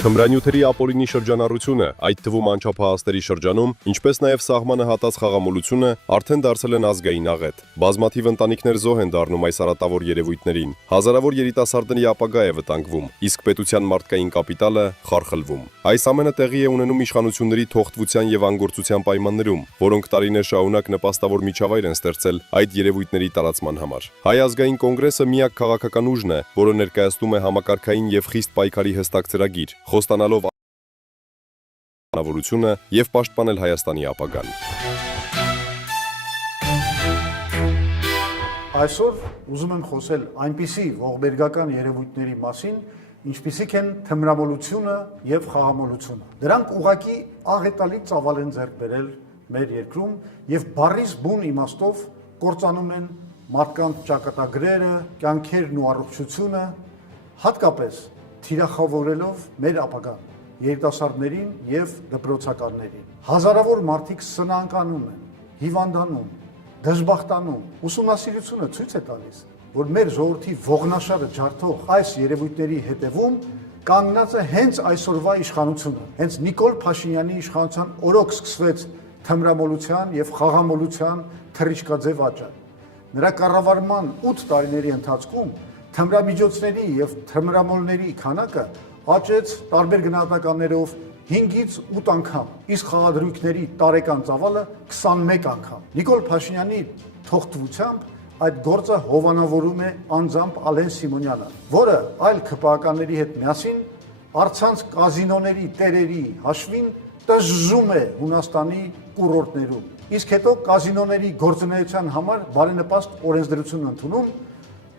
Թմրանյութերի ապօրինի շրջանառությունը, այդ թվում անչափահասների շրջանում, ինչպես նաև սահմանը հատած խաղամոլությունը արդեն դարձել են ազգային աղետ։ Բազմաթիվ ընտանիքներ զոհ են դառնում այս արատավոր երևույթներին։ Հազարավոր երիտասարդների ապագա է վտանգվում, իսկ պետության մարդկային կապիտալը խարխլվում։ Այս ամենը տեղի է ունենում իշխանությունների թողտվության եւ անգործության պայմաններում, որոնք տարիներ շարունակ նպաստավոր միջավայր են ստեղծել այդ երևույթների տարածման համար։ Հայ ազգային կոնգրեսը միակ քաղաքական ուժն է, որը ներկայացնում է համակարգային եւ խիստ պայքարի հստակ ծրագիր, խոստանալով անավորությունը եւ պաշտպանել Հայաստանի ապագան։ Այսօր ուզում եմ խոսել այնպիսի ողբերգական երևույթների մասին, ինչպիսիք են թմրամոլությունը եւ խաղամոլությունը։ Դրանք ուղղակի աղետալի ծավալ են ձեռք բերել մեր երկրում եւ բառից բուն իմաստով կործանում են մարդկանց ճակատագրերը, կյանքերն ու առողջությունը, հատկապես թիրախավորելով մեր ապագան, երիտասարդներին եւ դպրոցականներին։ Հազարավոր մարդիկ սնանկանում են, հիվանդանում, դժբախտանում։ Ուսումնասիրությունը ցույց է տալիս, որ մեր ժողովրդի ողնաշարը ջարդող այս երևույթների հետևում կանգնած է հենց այսօրվա իշխանությունը։ Հենց Նիկոլ Փաշինյանի իշխանության օրոք սկսվեց թմրամոլության եւ խաղամոլության թռիչքաձև աճը։ Նրա կառավարման 8 տարիների ընթացքում թմրամիջոցների եւ թմրամոլների քանակը աճեց տարբեր գնահատականներով 5-ից 8 անգամ, իսկ խաղադրույքների տարեկան ծավալը 21 անգամ։ Նիկոլ Փաշինյանի թողտվությամբ այդ գործը հովանավորում է անձամբ Ալեն Սիմոնյանը, որը այլ ՔՊԱ-ականների հետ միասին առցանց կազինոների տերերի հաշվին տժժում է Հունաստանի կուրորտներում, իսկ հետո կազինոների գործունեության համար բարենպաստ օրենսդրություն ընդունում,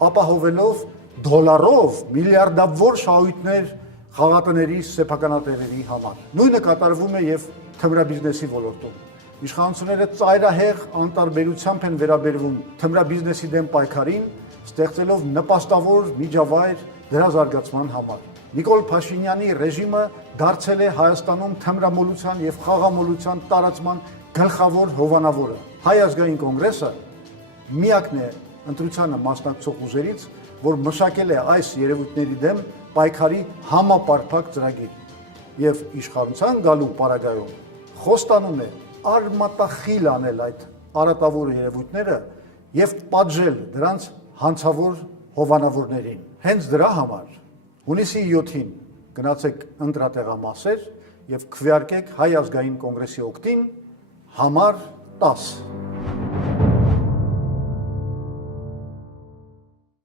ապահովելով դոլարով միլիարդավոր շահույթներ խաղատների սեփականատերերի համար։ Նույնը կատարվում է եւ թմրաբիզնեսի ոլորտում։ Իշխանությունները ծայրահեղ անտարբերությամբ են վերաբերվում թմրաբիզնեսի դեմ պայքարին, ստեղծելով նպաստավոր միջավայր դրա զարգացման համար։ Նիկոլ Փաշինյանի ռեժիմը դարձել է Հայաստանում թմրամոլության եւ խաղամոլության տարածման գլխավոր հովանավորը։ Հայ ազգային կոնգրեսը միակն է ընտրությանը մասնակցող ուժերից, որ մշակել է այս երևույթների դեմ պայքարի համապարփակ ծրագիր եւ իշխանության գալու պարագայում խոստանում է արմատախիլ անել այդ արատավոր երևույթները եւ պատժել դրանց հանցավոր հովանավորներին։ Հենց դրա համար հունիսի 7-ին գնացեք ընտրատեղամասեր եւ քվեարկեք Հայ ազգային կոնգրեսի օգտին համար 10։